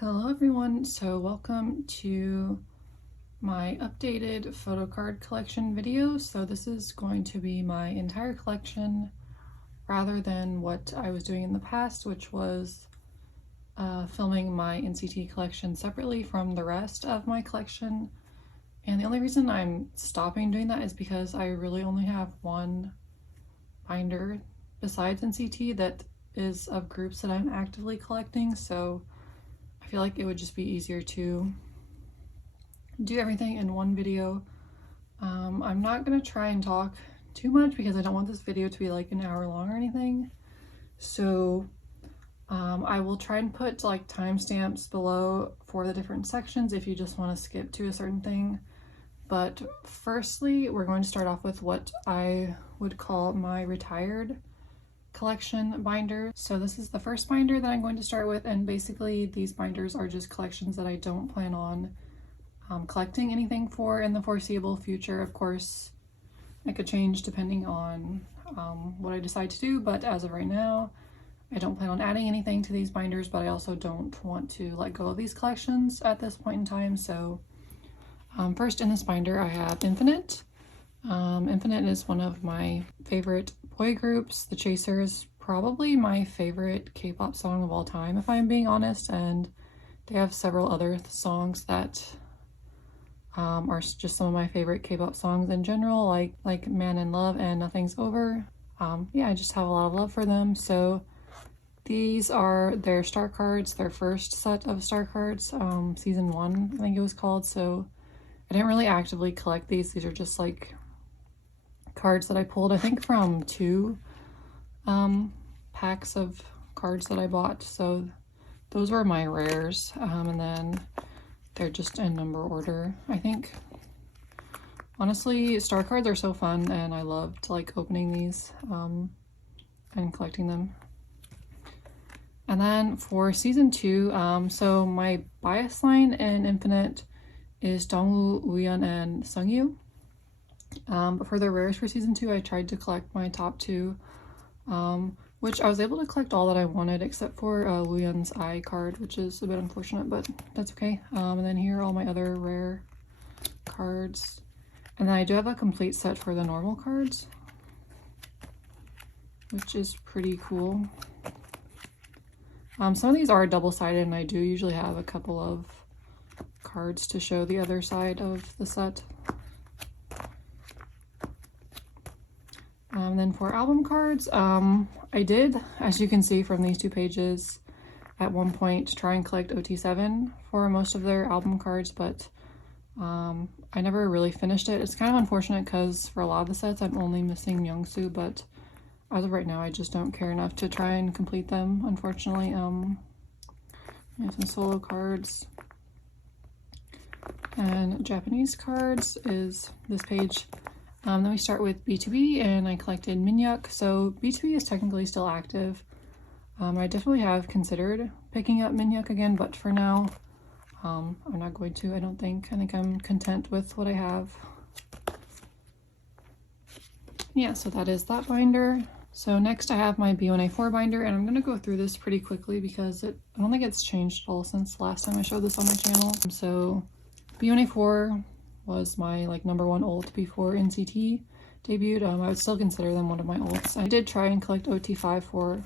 Hello everyone, so welcome to my updated photo card collection video. So this is going to be my entire collection rather than what I was doing in the past, which was filming my NCT collection separately from the rest of my collection. And the only reason I'm stopping doing that is because I really only have one binder besides NCT that is of groups that I'm actively collecting, so I feel like it would just be easier to do everything in one video. I'm not gonna try and talk too much because I don't want this video to be like an hour long or anything. So I will try and put like timestamps below for the different sections if you just want to skip to a certain thing. But firstly, we're going to start off with what I would call my retired collection binder. So this is the first binder that I'm going to start with, and basically these binders are just collections that I don't plan on collecting anything for in the foreseeable future. Of course, it could change depending on what I decide to do, but as of right now, I don't plan on adding anything to these binders, but I also don't want to let go of these collections at this point in time. So first in this binder I have Infinite. Infinite is one of my favorite boy groups. The Chaser is probably my favorite K-pop song of all time, if I'm being honest, and they have several other songs that are just some of my favorite K-pop songs in general, like Man in Love and Nothing's Over. Yeah, I just have a lot of love for them. So these are their star cards, their first set of star cards, season 1 I think it was called. So I didn't really actively collect these. These are just like cards that I pulled, I think, from 2 packs of cards that I bought. So those were my rares, and then they're just in number order, I think. Honestly, star cards are so fun, and I loved like opening these and collecting them. And then for season 2, so my bias line in Infinite is Dongwoo, Wooyeon, and Sungyu. But for the rares for season 2, I tried to collect my top 2, which I was able to collect all that I wanted except for Wooyeon's eye card, which is a bit unfortunate, but that's okay. And then here are all my other rare cards. And then I do have a complete set for the normal cards, which is pretty cool. Some of these are double-sided, and I do usually have a couple of cards to show the other side of the set. Then for album cards, I did, as you can see from these 2 pages, at one point try and collect OT7 for most of their album cards, but I never really finished it. It's kind of unfortunate because for a lot of the sets I'm only missing Youngsu, but as of right now I just don't care enough to try and complete them, unfortunately. I have some solo cards. And Japanese cards is this page. Then we start with B2B, and I collected Minhyuk. So B2B is technically still active. I definitely have considered picking up Minhyuk again, but for now, I'm not going to, I don't think. I think I'm content with what I have. Yeah, so that is that binder. So next I have my B1A4 binder, and I'm going to go through this pretty quickly because I don't think it's changed at all since last time I showed this on my channel. So B1A4 was my like #1 ult before NCT debuted. I would still consider them one of my ults. I did try and collect OT5 for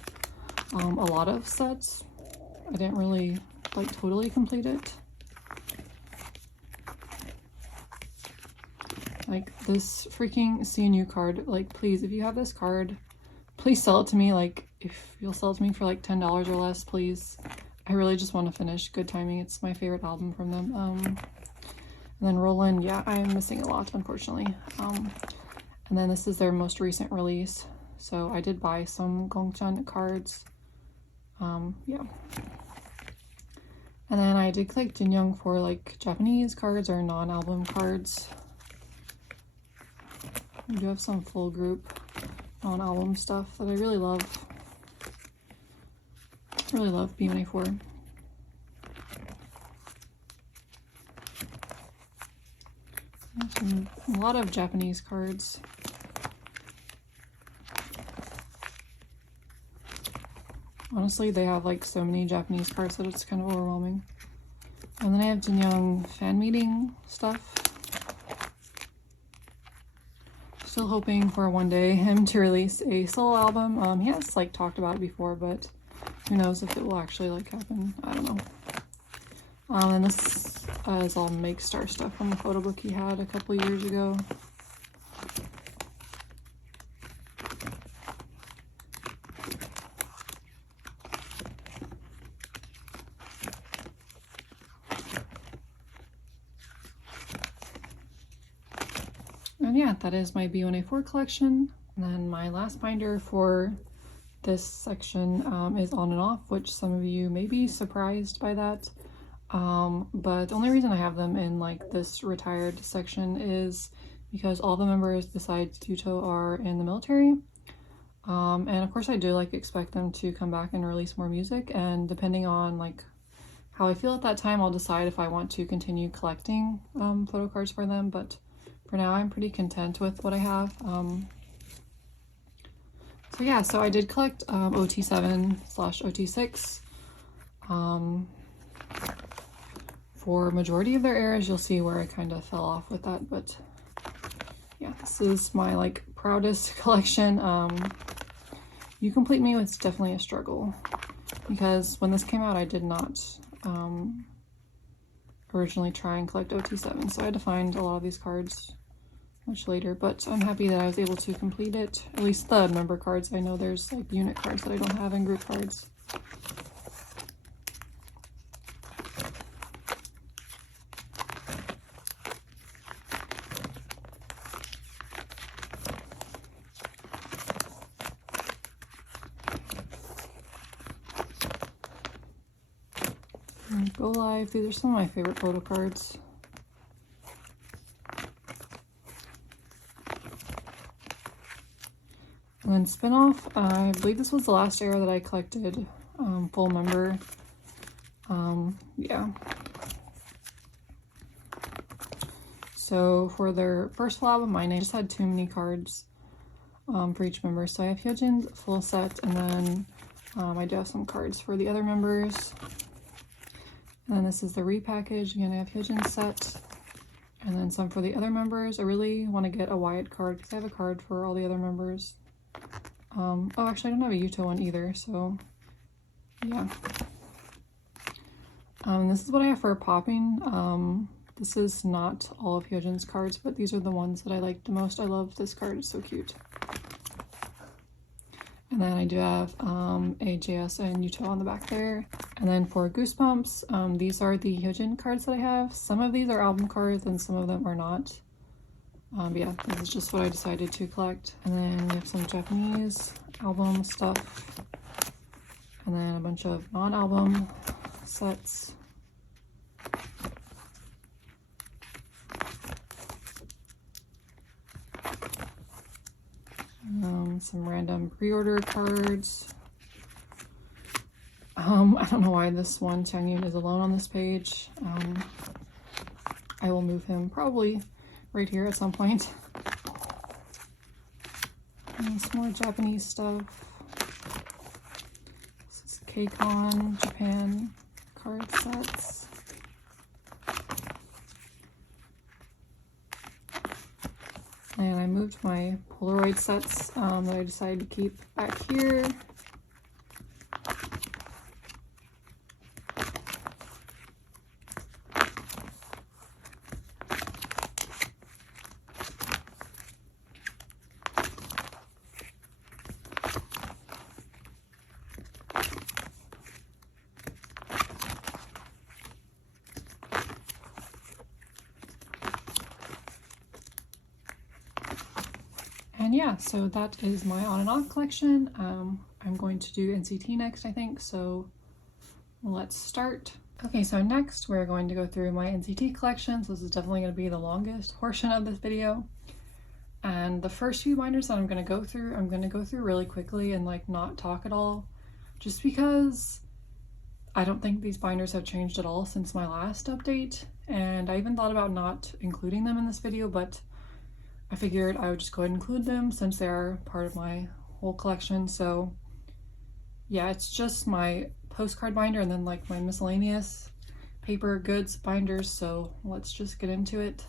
a lot of sets. I didn't really like totally complete it. Like this freaking CNU card, like please, if you have this card, please sell it to me. Like if you'll sell it to me for like $10 or less, please. I really just want to finish Good Timing. It's my favorite album from them. And then Roland, yeah, I'm missing a lot, unfortunately. And then this is their most recent release. So I did buy some Gongchan cards. Yeah. And then I did collect Jinyoung for like Japanese cards or non-album cards. We do have some full group non-album stuff that I really love. Really love B1A4. A lot of Japanese cards. Honestly, they have like so many Japanese cards that it's kind of overwhelming. And then I have Jin Young fan meeting stuff. Still hoping for one day him to release a solo album. He has like talked about it before, but who knows if it will actually like happen. I don't know. And this is all Make Star stuff from the photo book he had a couple years ago. And yeah, that is my B1A4 collection. And then my last binder for this section is On and Off, which some of you may be surprised by that. But the only reason I have them in like this retired section is because all the members besides Yuto are in the military. And of course I do like expect them to come back and release more music, and depending on like how I feel at that time, I'll decide if I want to continue collecting photo cards for them, but for now I'm pretty content with what I have. So yeah, so I did collect OT7/OT6 for majority of their eras. You'll see where I kind of fell off with that, but yeah, this is my like proudest collection. You Complete Me was definitely a struggle because when this came out I did not originally try and collect OT7, so I had to find a lot of these cards much later, but I'm happy that I was able to complete it, at least the member cards. I know there's like unit cards that I don't have and group cards. And Go Live, these are some of my favorite photo cards. And then Spinoff, I believe this was the last era that I collected full member. Yeah. So for their first full album, I just had too many cards for each member. So I have Hyojin's full set, and then I do have some cards for the other members. And then this is the repackage. Again, I have Hyojin's set, and then some for the other members. I really want to get a Wyatt card because I have a card for all the other members. Oh, actually, I don't have a Yuto one either, so yeah. This is what I have for popping. This is not all of Hyojin's cards, but these are the ones that I like the most. I love this card, it's so cute. And then I do have a JS and Yuto on the back there. And then for Goosebumps, these are the Hyojin cards that I have. Some of these are album cards and some of them are not. But yeah, this is just what I decided to collect. And then we have some Japanese album stuff. And then a bunch of non-album sets. Some random pre-order cards. I don't know why this one, Changyun, is alone on this page. I will move him probably right here at some point. And some more Japanese stuff. This is K-Con Japan card sets. And I moved my Polaroid sets that I decided to keep back here. And yeah, so that is my on and off collection. I'm going to do NCT next, I think, so let's start. Okay, so next we're going to go through my NCT collection. So this is definitely going to be the longest portion of this video. And the first few binders that I'm going to go through really quickly and like not talk at all, just because I don't think these binders have changed at all since my last update. And I even thought about not including them in this video, but I figured I would just go ahead and include them since they are part of my whole collection. So yeah, it's just my postcard binder and then like my miscellaneous. paper goods binders, so let's just get into it.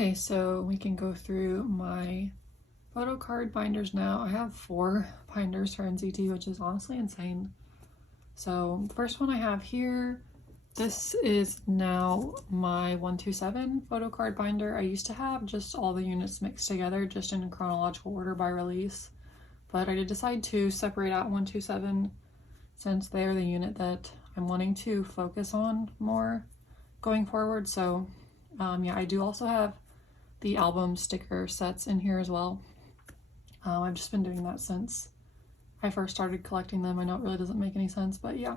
Okay, so we can go through my photo card binders now. I have 4 binders for NCT, which is honestly insane. So the first one I have here, this is now my 127 photo card binder. I used to have just all the units mixed together, just in chronological order by release, but I did decide to separate out 127 since they are the unit that I'm wanting to focus on more going forward. So yeah, I do also have the album sticker sets in here as well. I've just been doing that since I first started collecting them. I know it really doesn't make any sense, but yeah.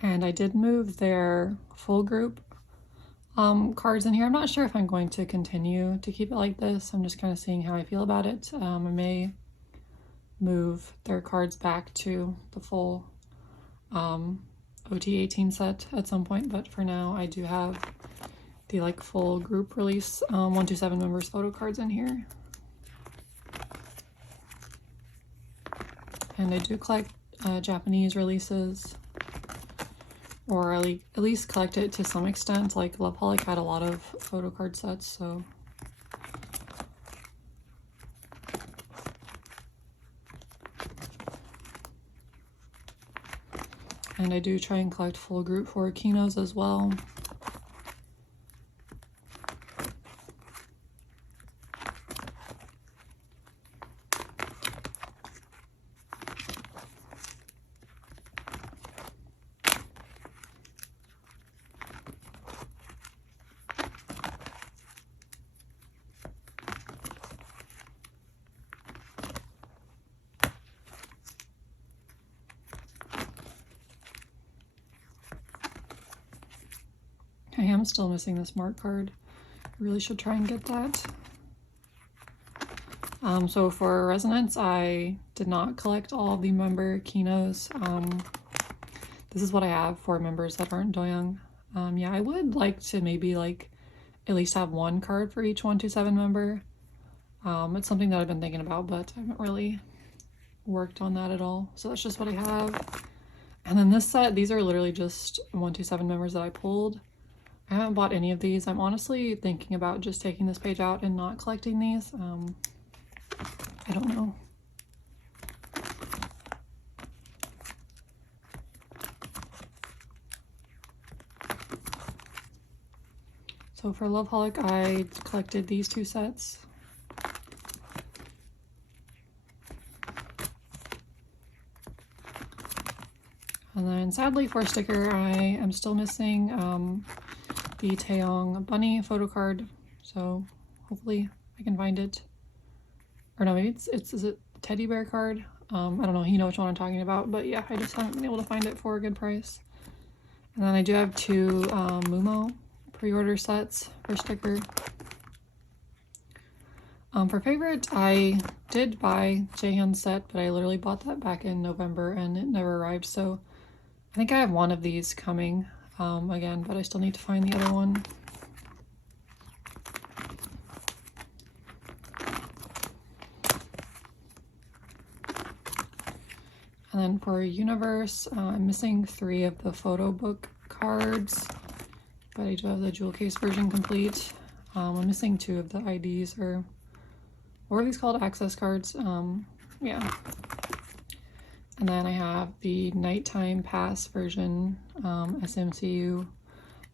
And I did move their full group cards in here. I'm not sure if I'm going to continue to keep it like this. I'm just kind of seeing how I feel about it. I may move their cards back to the full OT18 set at some point, but for now I do have the like full group release 127 members photo cards in here. And I do collect Japanese releases, or at least collect it to some extent. Like Loveholic had a lot of photo card sets, so and I do try and collect full group for Kinos as well. I am still missing this mark card. I really should try and get that. So for Resonance, I did not collect all of the member Kinos. This is what I have for members that aren't Doyoung. Yeah, I would like to maybe like at least have 1 card for each 127 member. It's something that I've been thinking about, but I haven't really worked on that at all. So that's just what I have. And then this set, these are literally just 127 members that I pulled. I haven't bought any of these. I'm honestly thinking about just taking this page out and not collecting these. I don't know. So for Loveholic, I collected these 2 sets. And then sadly for sticker, I am still missing the Taeyong Bunny photo card. So hopefully I can find it. Or no, maybe is it teddy bear card? I don't know, you know which one I'm talking about, but yeah, I just haven't been able to find it for a good price. And then I do have 2 Mumo pre-order sets for sticker. For favorite, I did buy Jaehyun's set, but I literally bought that back in November and it never arrived, so I think I have 1 of these coming again, but I still need to find the other one. And then for Universe, I'm missing 3 of the photo book cards, but I do have the jewel case version complete. I'm missing 2 of the IDs, or what are these called? Access cards. Yeah. And then I have the nighttime pass version SMCU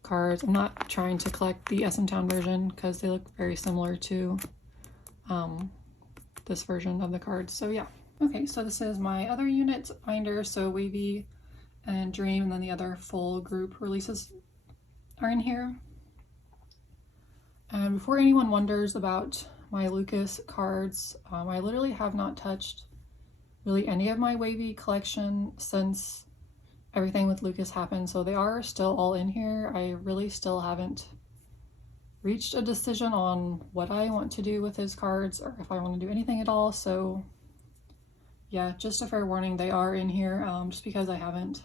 cards. I'm not trying to collect the SM Town version because they look very similar to this version of the cards. So yeah. Okay, so this is my other unit binder. So Wavy and Dream, and then the other full group releases are in here. And before anyone wonders about my Lucas cards, I literally have not touched really any of my Wavy collection since everything with Lucas happened, so they are still all in here. I really still haven't reached a decision on what I want to do with his cards, or if I want to do anything at all. So yeah, just a fair warning, they are in here, just because I haven't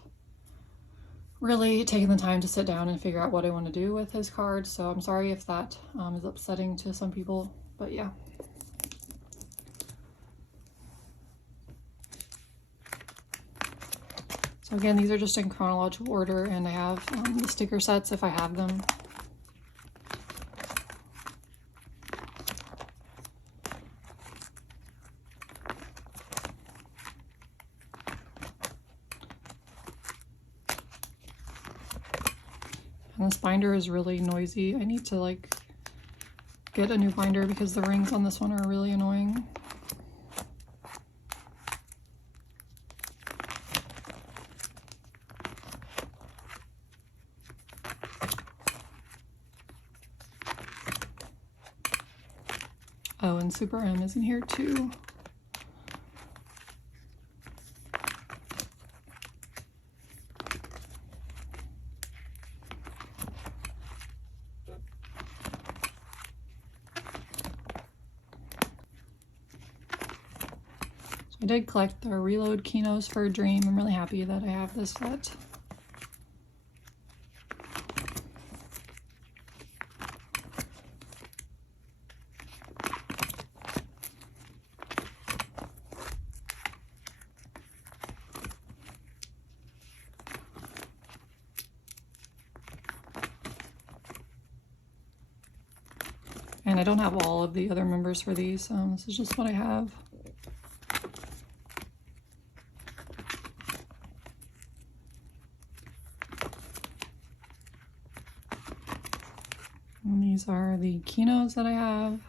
really taken the time to sit down and figure out what I want to do with his cards, so I'm sorry if that is upsetting to some people, but yeah. So again, these are just in chronological order, and I have the sticker sets if I have them. And this binder is really noisy. I need to like get a new binder because the rings on this one are really annoying. Oh, and Super M is in here too. I did collect the Reload Kinos for a Dream. I'm really happy that I have this set. And I don't have all of the other members for these. This is just what I have. And these are the Kinos that I have.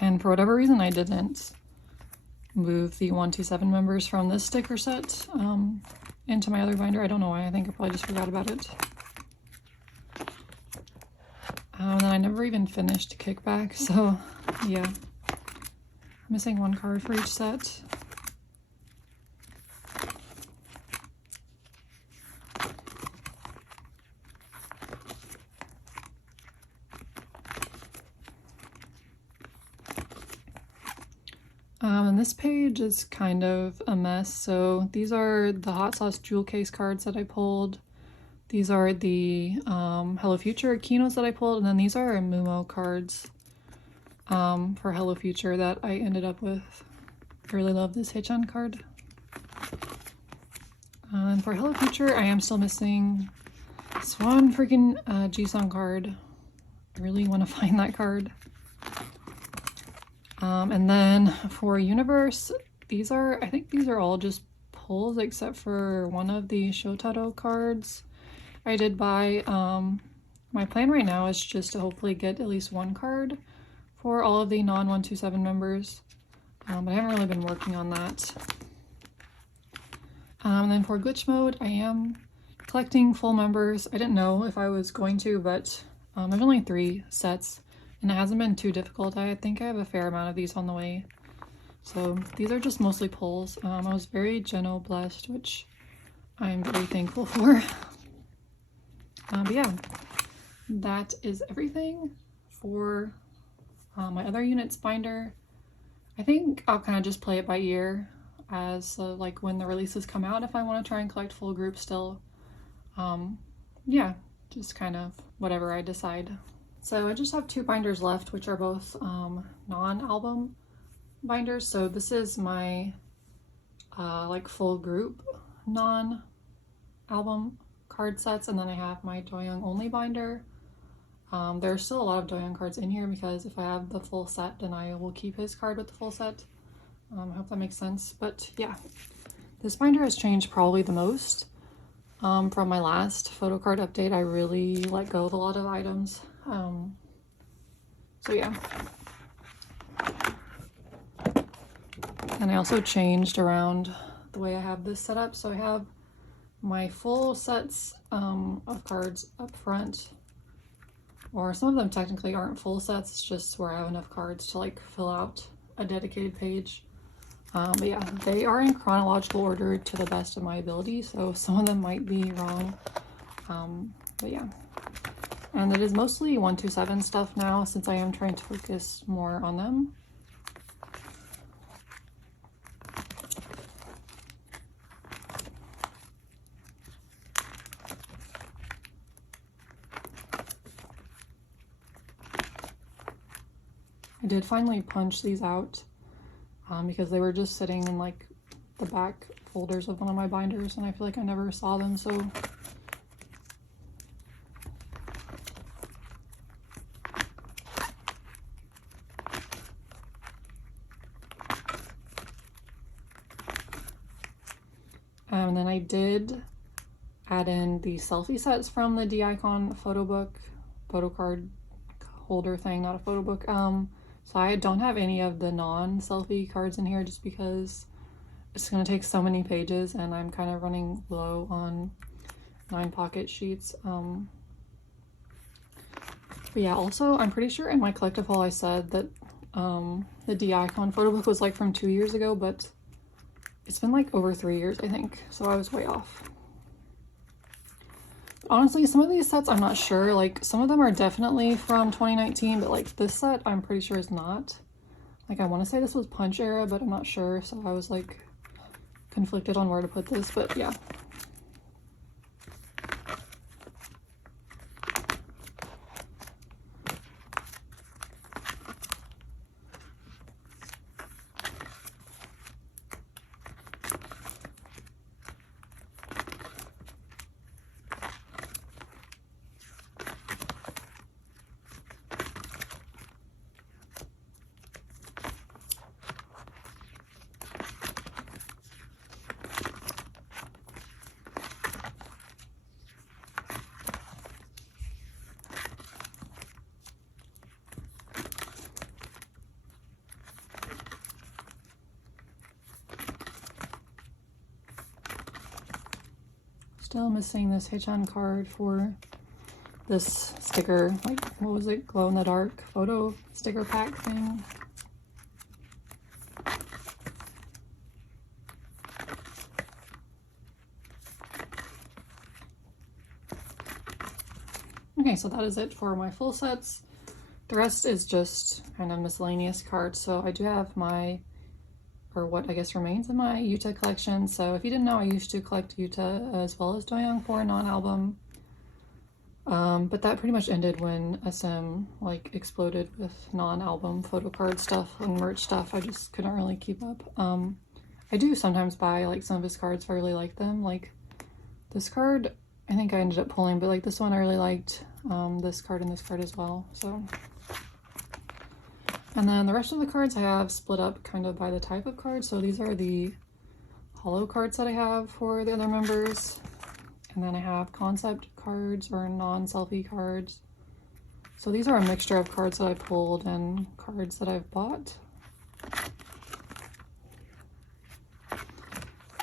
And for whatever reason, I didn't move the 127 members from this sticker set into my other binder. I don't know why. I think I probably just forgot about it. And then I never even finished Kickback, so yeah. I'm missing one card for each set. And this page is kind of a mess. So these are the Hot Sauce Jewel Case cards that I pulled. These are the Hello Future Kinos that I pulled, and then these are Mumo cards for Hello Future that I ended up with. I really love this Hadnt card. And for Hello Future, I am still missing this one freaking Jisung card. I really want to find that card. And then for Universe, I think these are all just pulls except for one of the Shotaro cards I did buy. My plan right now is just to hopefully get at least one card for all of the non-127 members, but I haven't really been working on that. And then for Glitch Mode, I am collecting full members. I didn't know if I was going to, but there's only 3 sets, and it hasn't been too difficult. I think I have a fair amount of these on the way. So these are just mostly pulls. I was very Geno blessed, which I'm very thankful for. But yeah, that is everything for my other units binder. I think I'll kind of just play it by ear as like when the releases come out if I want to try and collect full groups still. Yeah, just kind of whatever I decide. So I just have 2 binders left, which are both non-album binders. So this is my like full group non-album card sets, and then I have my Doyoung only binder. There's still a lot of Doyoung cards in here because if I have the full set, then I will keep his card with the full set. I hope that makes sense. But yeah, this binder has changed probably the most from my last photocard update. I really let go of a lot of items. So yeah. And I also changed around the way I have this set up. So I have my full sets of cards up front, or some of them technically aren't full sets, it's just where I have enough cards to like fill out a dedicated page. But yeah, they are in chronological order to the best of my ability, so some of them might be wrong. But yeah. And it is mostly 127 stuff now, since I am trying to focus more on them. I did finally punch these out because they were just sitting in like the back folders of one of my binders, and I feel like I never saw them, so and then I did add in the selfie sets from the D-Icon photocard holder thing, not a photo book. So I don't have any of the non-selfie cards in here just because it's going to take so many pages and I'm kind of running low on 9 pocket sheets. But yeah, also I'm pretty sure in my collective haul I said that the D-Icon photo book was like from 2 years ago, but it's been like over 3 years, I think, so I was way off. Honestly, some of these sets I'm not sure, like some of them are definitely from 2019, but like this set I'm pretty sure is not. Like I want to say this was Punch era, but I'm not sure, so I was like conflicted on where to put this, but yeah. Still missing this hadnt card for this sticker, like what was it, glow in the dark photo sticker pack thing. Okay, so that is it for my full sets. The rest is just kind of miscellaneous cards. So I do have my, or what I guess remains of my Yuta collection. So if you didn't know, I used to collect Yuta as well as Doyoung for non-album. But that pretty much ended when SM like exploded with non-album photocard stuff and merch stuff. I just couldn't really keep up. I do sometimes buy like some of his cards if I really like them. Like this card, I think I ended up pulling, but like this one I really liked. This card and this card as well. So, and then the rest of the cards I have split up kind of by the type of card. So these are the holo cards that I have for the other members. And then I have concept cards or non-selfie cards. So these are a mixture of cards that I pulled and cards that I've bought.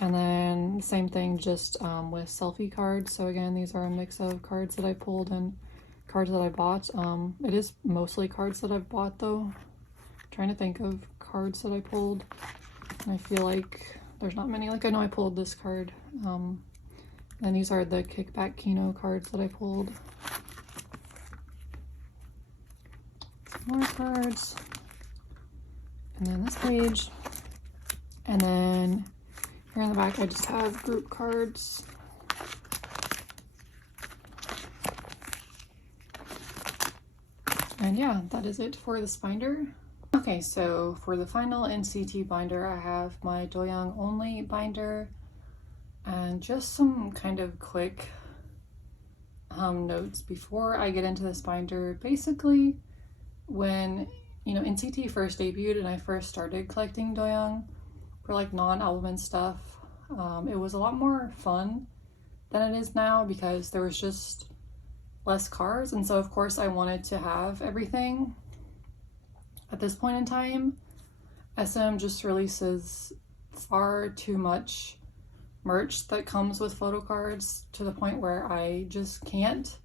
And then same thing just with selfie cards. So again, these are a mix of cards that I pulled and cards that I bought. It is mostly cards that I've bought though. I'm trying to think of cards that I pulled. And I feel like there's not many. Like I know I pulled this card. And these are the Kickback Kino cards that I pulled. Some more cards. And then this page. And then here in the back I just have group cards. And yeah, that is it for this binder. Okay, so for the final NCT binder, I have my Doyoung only binder. And just some kind of quick notes before I get into this binder. Basically, when, you know, NCT first debuted and I first started collecting Doyoung for like non-album and stuff, it was a lot more fun than it is now because there was just less cards. And so of course I wanted to have everything. At this point in time, SM just releases far too much merch that comes with photocards to the point where I just can't,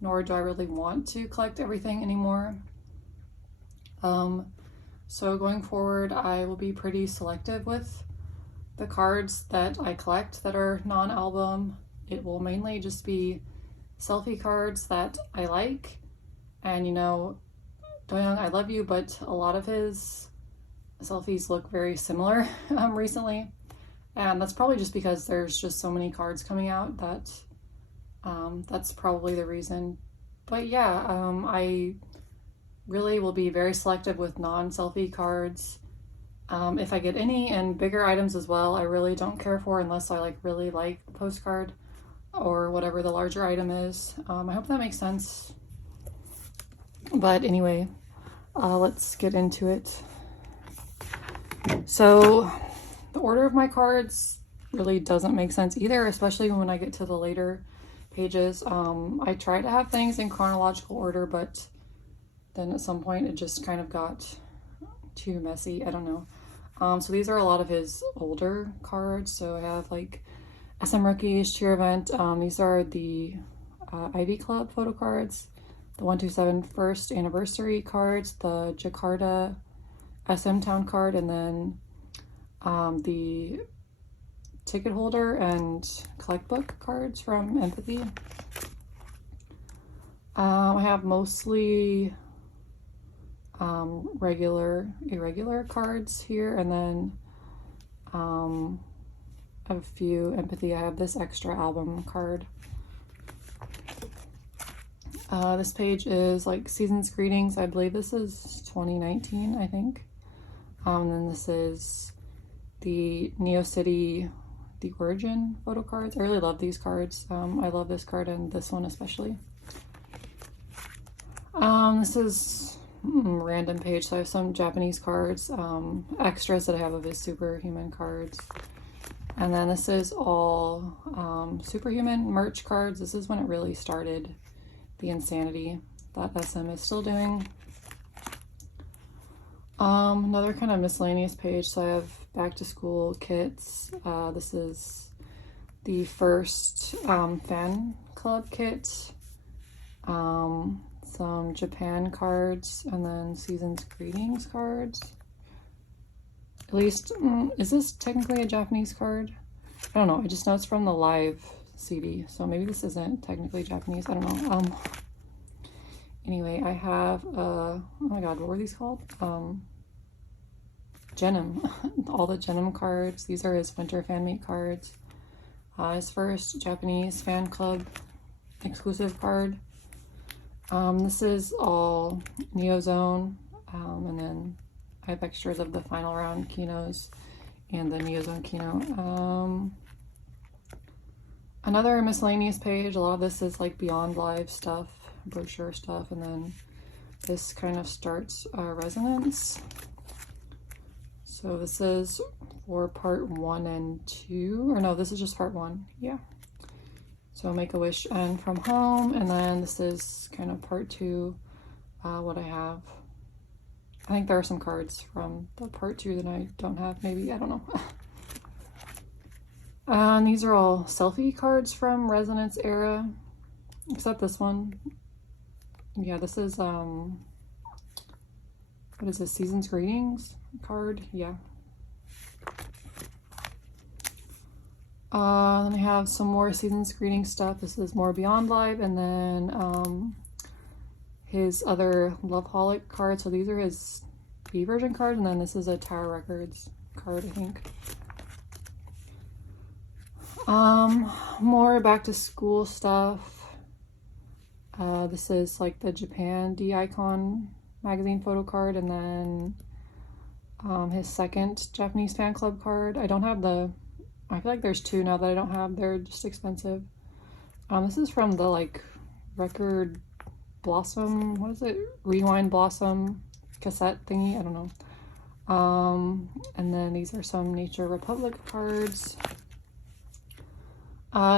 nor do I really want to collect everything anymore. So going forward, I will be pretty selective with the cards that I collect that are non-album. It will mainly just be selfie cards that I like. And you know, Doyoung, I love you, but a lot of his selfies look very similar recently. And that's probably just because there's just so many cards coming out that that's probably the reason. But yeah, I really will be very selective with non-selfie cards. If I get any and bigger items as well, I really don't care for unless I like really like the postcard or whatever the larger item is. I hope that makes sense. But anyway, let's get into it. So the order of my cards really doesn't make sense either, especially when I get to the later pages. I try to have things in chronological order, but then at some point it just kind of got too messy. I don't know. So these are a lot of his older cards. So I have like SM Rookies, Cheer Event. These are the Ivy Club photo cards, the 127 first anniversary cards, the Jakarta SM Town card, and then the ticket holder and collect book cards from Empathy. I have mostly irregular cards here, and then I have a few Empathy. I have this extra album card. This page is like Season's Greetings. I believe this is 2019, I think. And then this is the Neo City, the Origin photo cards. I really love these cards. I love this card and this one especially. This is random page, so I have some Japanese cards, extras that I have of his Superhuman cards. And then this is all Superhuman merch cards. This is when it really started, the insanity that SM is still doing. Another kind of miscellaneous page, so I have back to school kits. This is the first fan club kit, some Japan cards, and then Season's Greetings cards. At least, is this technically a Japanese card? I don't know, I just know it's from the live CD, so maybe this isn't technically Japanese, I don't know. Anyway, I have, oh my god, what were these called? Jenim, all the Jenim cards. These are his winter fan mate cards. His first Japanese fan club exclusive card. This is all Neozone, and then I have extras of the final round Kinos and the Neozone Kino. Another miscellaneous page. A lot of this is like Beyond Live stuff, brochure stuff, and then this kind of starts Resonance. So this is for part 1 and 2, or no, this is just part 1, yeah. So Make-A-Wish and From Home, and then this is kind of part 2, what I have. I think there are some cards from the part 2 that I don't have, maybe, I don't know. And these are all selfie cards from Resonance era, except this one. Yeah, this is, what is this, Season's Greetings card? Yeah. Then I have some more Season's Greetings stuff. This is more Beyond Live, and then his other Loveholic card. So these are his B version cards, and then this is a Tower Records card, I think. More back to school stuff. This is like the Japan D-Icon magazine photo card, and then his second Japanese fan club card. I don't have the, I feel like there's 2 now that I don't have, they're just expensive. This is from the like Record Blossom, what is it? Rewind Blossom cassette thingy, I don't know. And then these are some Nature Republic cards.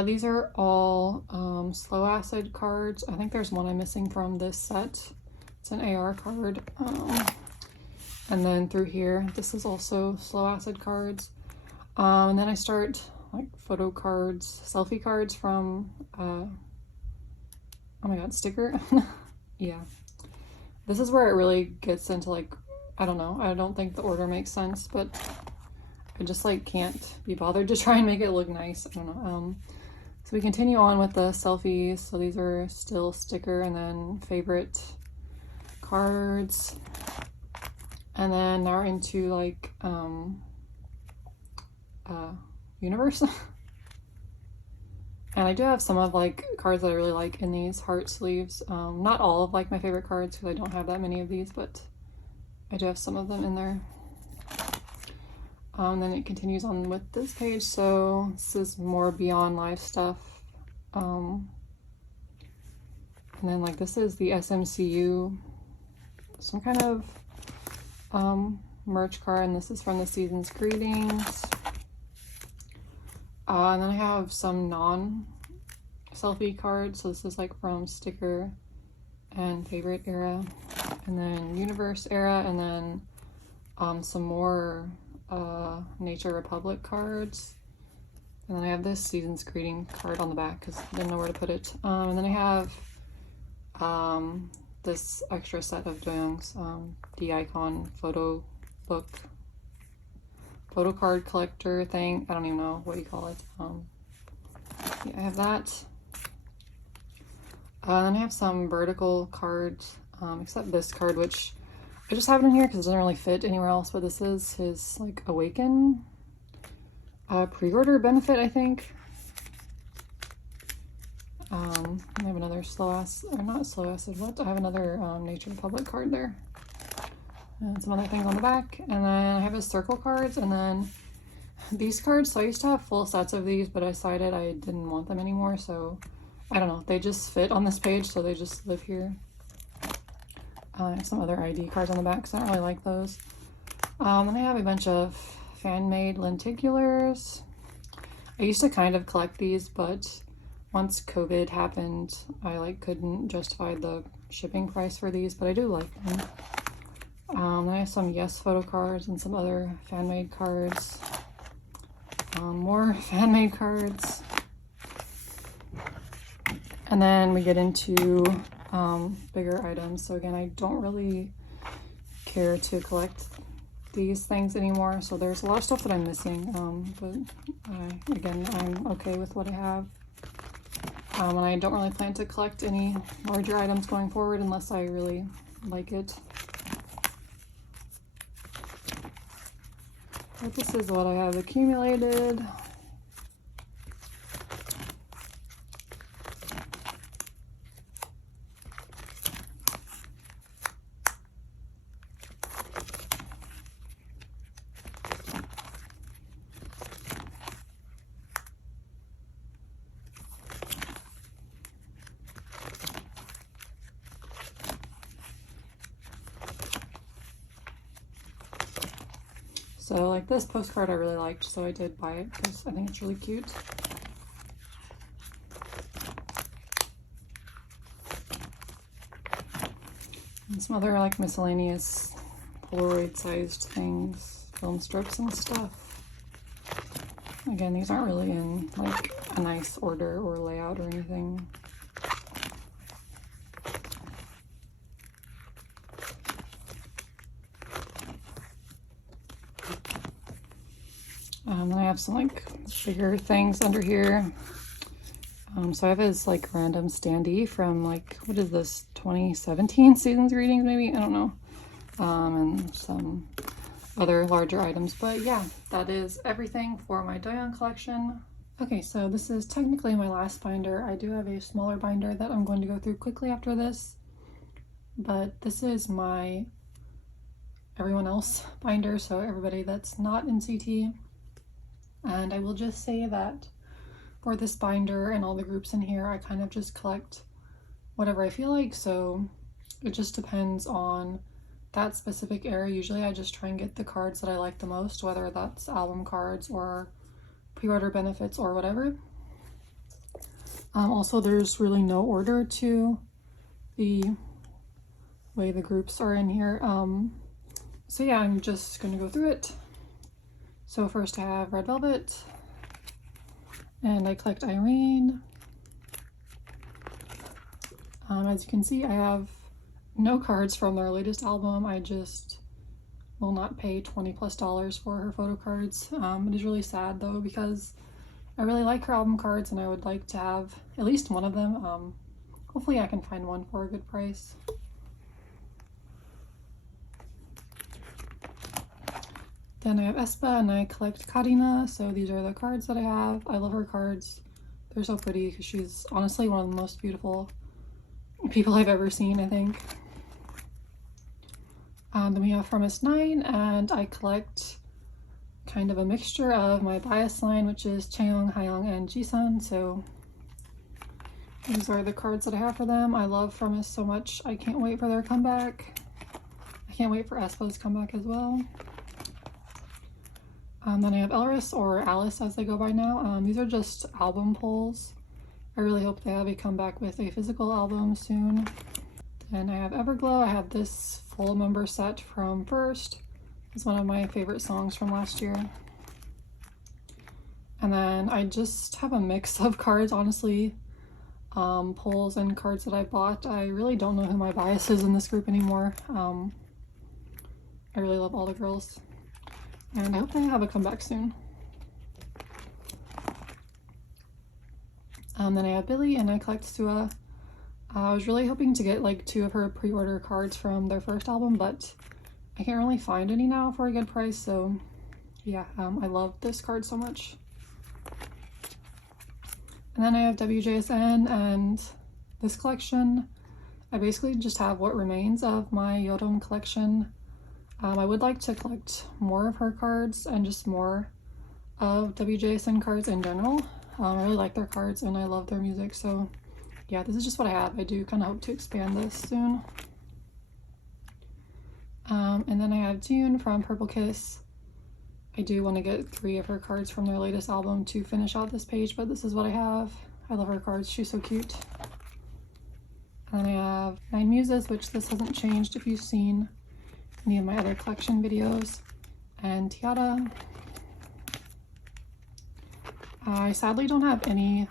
These are all Slow Acid cards. I think there's one I'm missing from this set. It's an AR card. And then through here, this is also Slow Acid cards. And then I start like photo cards, selfie cards from, oh my god, sticker. Yeah. This is where it really gets into like I don't know. I don't think the order makes sense, but I just like can't be bothered to try and make it look nice. I don't know. So we continue on with the selfies. So these are still sticker and then favorite cards. And then now we're into like universe. And I do have some of like cards that I really like in these heart sleeves. Not all of like my favorite cards because I don't have that many of these, but I do have some of them in there. Then it continues on with this page. So this is more beyond live stuff. And then like this is the SMCU, some kind of merch card, and this is from the season's greetings. And then I have some non-selfie cards. So this is like from sticker and favorite era, and then universe era, and then some more Nature Republic cards. And then I have this season's greeting card on the back because I didn't know where to put it. And then I have this extra set of Doyoung's D-Icon photo book, photocard collector thing. I don't even know what you call it. Yeah, I have that. Then I have some vertical cards, except this card, which I just have it in here because it doesn't really fit anywhere else, but this is his like Awaken pre-order benefit, I think. I have another slow acid, or not slow acid, what? I have another Nature Republic card there. And some other things on the back. And then I have his circle cards, and then these cards. So I used to have full sets of these, but I decided I didn't want them anymore, so I don't know, they just fit on this page, so they just live here. I have some other ID cards on the back because I don't really like those. Then I have a bunch of fan-made lenticulars. I used to kind of collect these, but once COVID happened, I like couldn't justify the shipping price for these, but I do like them. I have some Yes photo cards and some other fan-made cards. More fan-made cards. And then we get into bigger items. So again, I don't really care to collect these things anymore. So there's a lot of stuff that I'm missing, but again, I'm okay with what I have. And I don't really plan to collect any larger items going forward unless I really like it. But this is what I have accumulated. So like this postcard I really liked, so I did buy it because I think it's really cute. And some other like miscellaneous Polaroid sized things, film strips and stuff. Again, these aren't really in like a nice order or layout or anything. Then I have some like bigger things under here. So I have his like random standee from like, what is this, 2017 season's greetings maybe? I don't know. And some other larger items. But yeah, that is everything for my Doyoung collection. Okay, so this is technically my last binder. I do have a smaller binder that I'm going to go through quickly after this. But this is my everyone else binder, so everybody that's not in CT. And I will just say that for this binder and all the groups in here, I kind of just collect whatever I feel like, so it just depends on that specific area. Usually I just try and get the cards that I like the most, whether that's album cards or pre-order benefits or whatever. Also, there's really no order to the way the groups are in here. So yeah, I'm just going to go through it. So first I have Red Velvet, and I collect Irene. As you can see, I have no cards from their latest album. I just will not pay $20+ for her photo cards. It is really sad though, because I really like her album cards and I would like to have at least one of them. Hopefully I can find one for a good price. Then I have Espa and I collect Karina, so these are the cards that I have. I love her cards. They're so pretty because she's honestly one of the most beautiful people I've ever seen, I think. Then we have From S9, and I collect kind of a mixture of my bias line, which is Chaeyoung, Hayoung, and Jisun. So these are the cards that I have for them. I love From S so much. I can't wait for their comeback. I can't wait for Espa's comeback as well. Then I have Elris, or Alice as they go by now. These are just album pulls. I really hope they have a comeback with a physical album soon. Then I have Everglow. I have this full member set from First. It's one of my favorite songs from last year. And then I just have a mix of cards, honestly. Pulls and cards that I bought. I really don't know who my bias is in this group anymore. I really love all the girls. And I hope they have a comeback soon. Then I have Billy and I collect Sua. I was really hoping to get like 2 of her pre-order cards from their first album, but I can't really find any now for a good price, so yeah, I love this card so much. And then I have WJSN, and this collection, I basically just have what remains of my Yodom collection. I would like to collect more of her cards and just more of WJSN cards in general. I really like their cards and I love their music, so yeah, this is just what I have. I do kind of hope to expand this soon. And then I have June from Purple Kiss. I do want to get 3 of her cards from their latest album to finish out this page, but this is what I have. I love her cards. She's so cute. And then I have 9 Muses, which this hasn't changed if you've seen any of my other collection videos. And Tiara. I sadly don't have any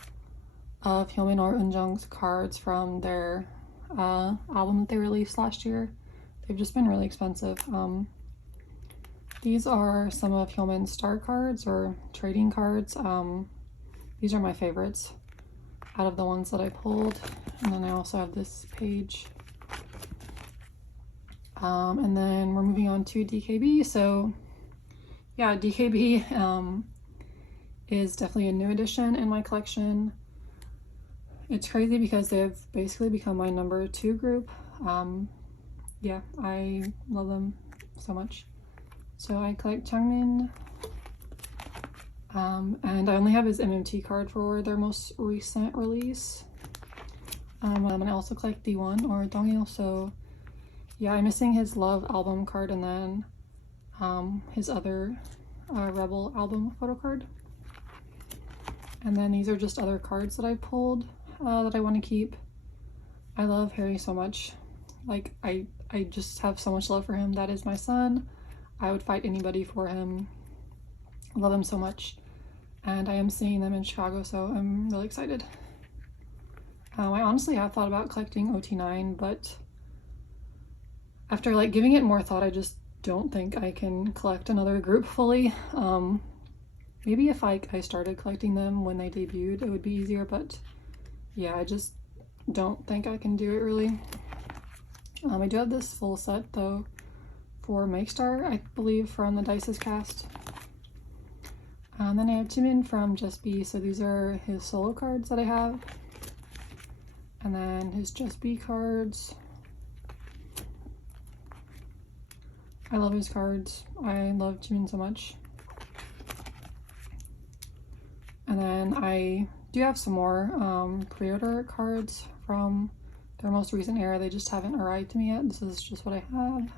of Hyomin or Eunjung's cards from their album that they released last year. They've just been really expensive. These are some of Hyomin's star cards or trading cards. These are my favorites out of the ones that I pulled. And then I also have this page. And then we're moving on to DKB. So yeah, DKB is definitely a new addition in my collection. It's crazy because they've basically become my number 2 group. Yeah, I love them so much. So I collect Changmin, and I only have his MMT card for their most recent release. And I also collect D1 or Dongil, so yeah, I'm missing his Love album card and then his other Rebel album photo card. And then these are just other cards that I pulled that I want to keep. I love Harry so much. Like, I just have so much love for him. That is my son. I would fight anybody for him. I love him so much. And I am seeing them in Chicago, so I'm really excited. I honestly have thought about collecting OT9, but after like giving it more thought, I just don't think I can collect another group fully. Maybe if I started collecting them when they debuted, it would be easier, but yeah, I just don't think I can do it really. I do have this full set though for Makestar, I believe, from the Dice's cast. Then I have Jimin from Just Be, so these are his solo cards that I have. And then his Just Be cards. I love his cards. I love Jimin so much. And then I do have some more pre-order cards from their most recent era. They just haven't arrived to me yet. This is just what I have.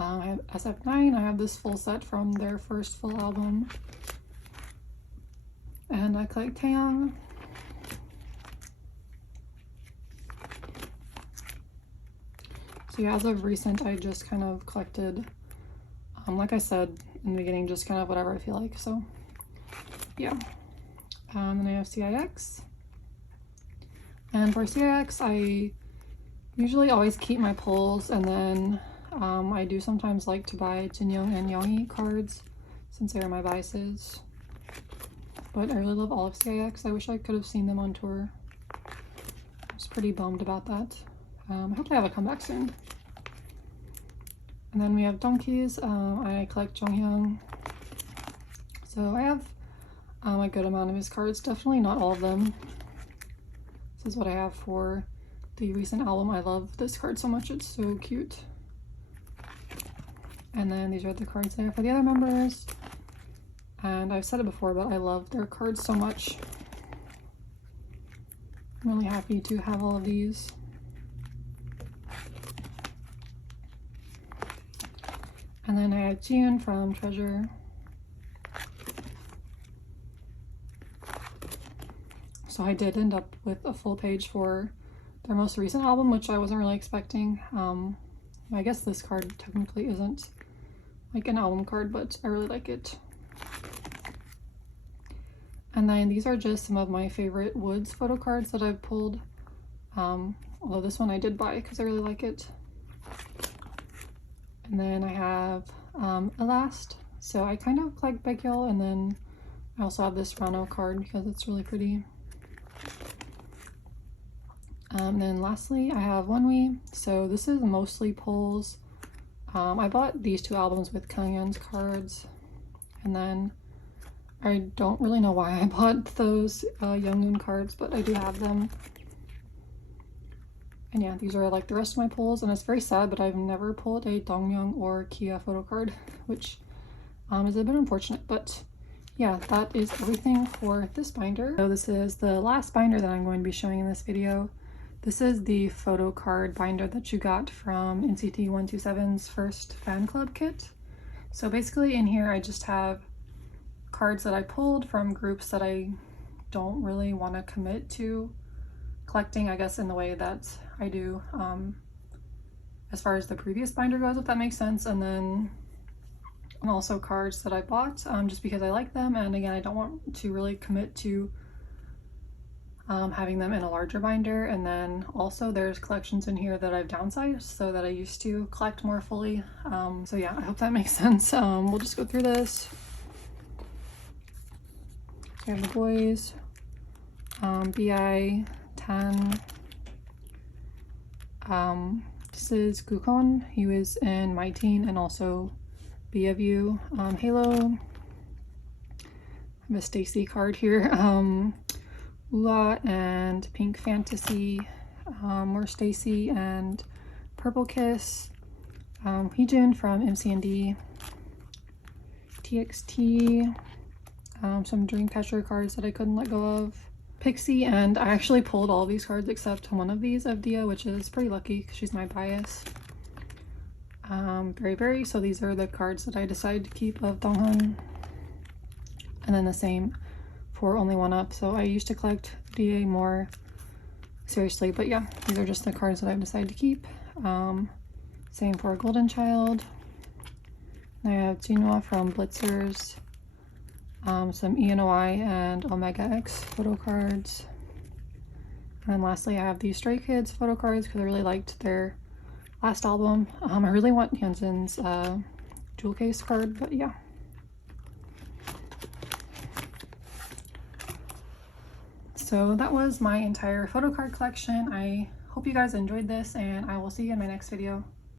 I have SF9. I have this full set from their first full album. And I collect Taeyang. So yeah, as of recent, I just kind of collected, like I said in the beginning, just kind of whatever I feel like, so yeah. Then I have CIX. And for CIX, I Usually always keep my pulls, and then I do sometimes like to buy Jinyoung and Youngie cards since they are my biases. But I really love all of CIX. I wish I could have seen them on tour. I was pretty bummed about that. I hope they have a comeback soon. And then we have donkeys. I collect Jonghyun. So I have a good amount of his cards. Definitely not all of them. This is what I have for the recent album. I love this card so much. It's so cute. And then these are the cards there for the other members. And I've said it before, but I love their cards so much. I'm really happy to have all of these. And then I have Jiyoon from Treasure. So I did end up with a full page for their most recent album, which I wasn't really expecting. I guess this card technically isn't like an album card, but I really like it. And then these are just some of my favorite Woods photo cards that I've pulled. Although this one I did buy because I really like it. And then I have Elast. So I kind of collect Baekhyul, and then I also have this Rano card because it's really pretty. And then lastly, I have Wonwi. So this is mostly pulls. I bought these two albums with Kangyeon's cards, and then I don't really know why I bought those Younghoon cards, but I do have them. And yeah, these are like the rest of my pulls, and it's very sad, but I've never pulled a Dongmyeong or Kia photo card, which is a bit unfortunate, but yeah, that is everything for this binder. So this is the last binder that I'm going to be showing in this video. This is the photo card binder that you got from NCT 127's first fan club kit. So basically in here I just have cards that I pulled from groups that I don't really want to commit to collecting, I guess, in the way that I do as far as the previous binder goes, if that makes sense. And then also cards that I bought just because I like them, and again, I don't want to really commit to having them in a larger binder. And then also there's collections in here that I've downsized so that I used to collect more fully. So yeah, I hope that makes sense. We'll just go through this. So we have the boys, BI 10. This is Gukon. He was in My Teen and also Be of You. Halo. I have a Stacy card here. Ua and Pink Fantasy. More Stacy and Purple Kiss. Heejun from MC&D. TXT. Some Dreamcatcher cards that I couldn't let go of. Pixie, and I actually pulled all of these cards except one of these of Dia, which is pretty lucky because she's my bias. Very, so these are the cards that I decided to keep of Donghun. And then the same for Only One Up. So I used to collect DA more seriously, but yeah, these are just the cards that I've decided to keep. Same for Golden Child. I have Jinhwa from Blitzers. Some ENOI and Omega X photo cards. And then lastly, I have these Stray Kids photo cards because I really liked their last album. I really want Hyunjin's jewel case card, but yeah. So that was my entire photo card collection. I hope you guys enjoyed this, and I will see you in my next video.